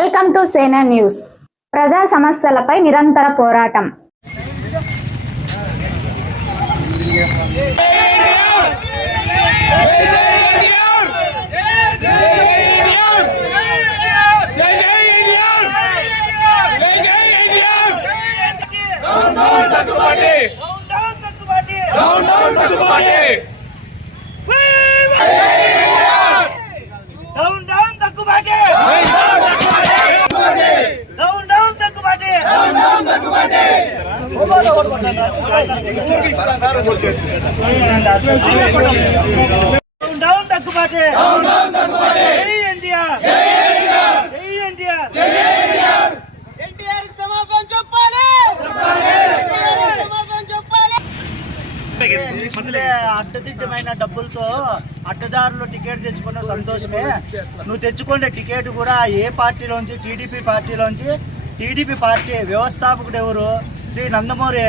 Welcome to సేనా news. ప్రజా సమస్యలపై నిరంతర పోరాటం. డౌన్ డౌన్ తక్కుబాటి డౌన్ డౌన్ తక్కుబాటి డౌన్ జై ఎన్టీఆర్ జై ఎన్టీఆర్ ఎన్టీఆర్ చెప్పాలి అడ్డదిడ్డమైన డబ్బులతో అడ్డదారులు టికెట్ తెచ్చుకున్న సంతోషమే. నువ్వు తెచ్చుకునే టికెట్ కూడా ఏ పార్టీలోంచి టీడీపీ పార్టీలోంచి టీడీపీ పార్టీ వ్యవస్థాపకుడు ఎవరు? శ్రీ నందమూరి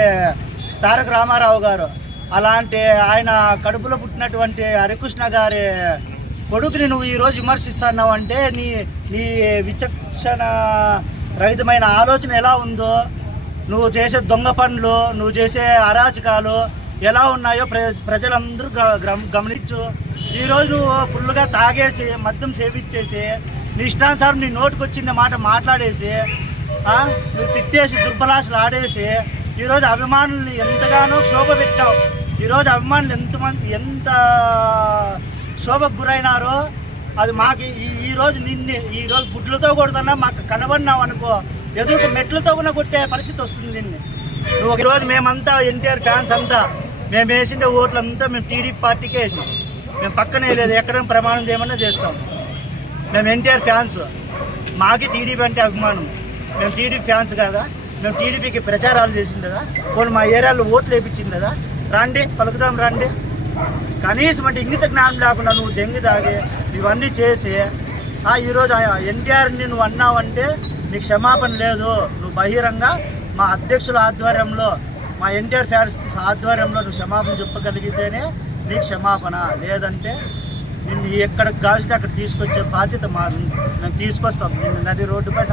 తారక రామారావు గారు. అలాంటి ఆయన కడుపులో పుట్టినటువంటి హరికృష్ణ గారి కొడుకుని నువ్వు ఈరోజు విమర్శిస్తున్నావు అంటే నీ నీ విచక్షణ రహితమైన ఆలోచన ఎలా ఉందో? నువ్వు చేసే దొంగ పనులు నువ్వు చేసే అరాచకాలు ఎలా ఉన్నాయో ప్ర ప్రజలందరూ గ- గమనించు. ఈరోజు నువ్వు ఫుల్గా తాగేసి మద్యం సేవించేసి నీ ఇష్టానుసారం నీ నోటికి వచ్చిన మాట మాట్లాడేసి నువ్వు తిట్టేసి దుర్బలాసలు ఆడేసి ఈరోజు అభిమానుల్ని ఎంతగానో శోభ పెట్టావు. ఈరోజు అభిమానులు ఎంతమంది ఎంత శోభకు గురైనారో అది మాకు ఈ ఈరోజు నిన్ను ఈరోజు గుడ్లతో కొడుతున్నా మాకు కనబడినావు అనుకో ఎదురు మెట్లతో కూడా కొట్టే పరిస్థితి వస్తుంది నిన్ను. నువ్వు ఒక రోజు మేమంతా ఎన్టీఆర్ ఫ్యాన్స్ అంతా మేము వేసిన ఓట్లంతా మేము టీడీపీ పార్టీకే వేసినాం. మేము పక్కనే లేదు ఎక్కడ ప్రమాణం చేయమన్నా చేస్తాం. మేము ఎన్టీఆర్ ఫ్యాన్స్. మాకి టీడీపీ అంటే అభిమానం. మేము టీడీపీ ఫ్యాన్స్ కదా మేము టీడీపీకి ప్రచారాలు చేసింది కదా కొన్ని మా ఏరియాలో ఓట్లు వేయించింది కదా రండి పలుకుదాం రండి. కనీసం అంటే ఇంగిత జ్ఞానం లేకుండా నువ్వు దెంగి తాగి ఇవన్నీ చేసి ఆ ఈరోజు ఎన్టీఆర్ని నువ్వు అన్నావంటే నీకు క్షమాపణ లేదు. నువ్వు బహిరంగ మా అధ్యక్షుల ఆధ్వర్యంలో మా ఎన్టీఆర్ ఫ్యాన్స్ ఆధ్వర్యంలో నువ్వు క్షమాపణ చెప్పగలిగితేనే నీకు క్షమాపణ. లేదంటే నిన్ను ఎక్కడికి కావాల్సి అక్కడ తీసుకొచ్చే బాధ్యత మాది. మేము తీసుకొస్తాం. నిన్ను నది రోడ్డుపై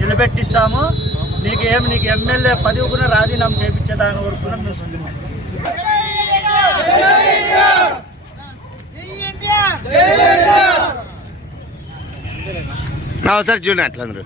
నిలబెట్టిస్తాము. నీకు ఏం నీకు ఎమ్మెల్యే పదవి కూడా రాజీనామా చేయించేదాని వరకు మేము సిద్ధమే. ఒకసారి చూడండి అట్లా అందరూ.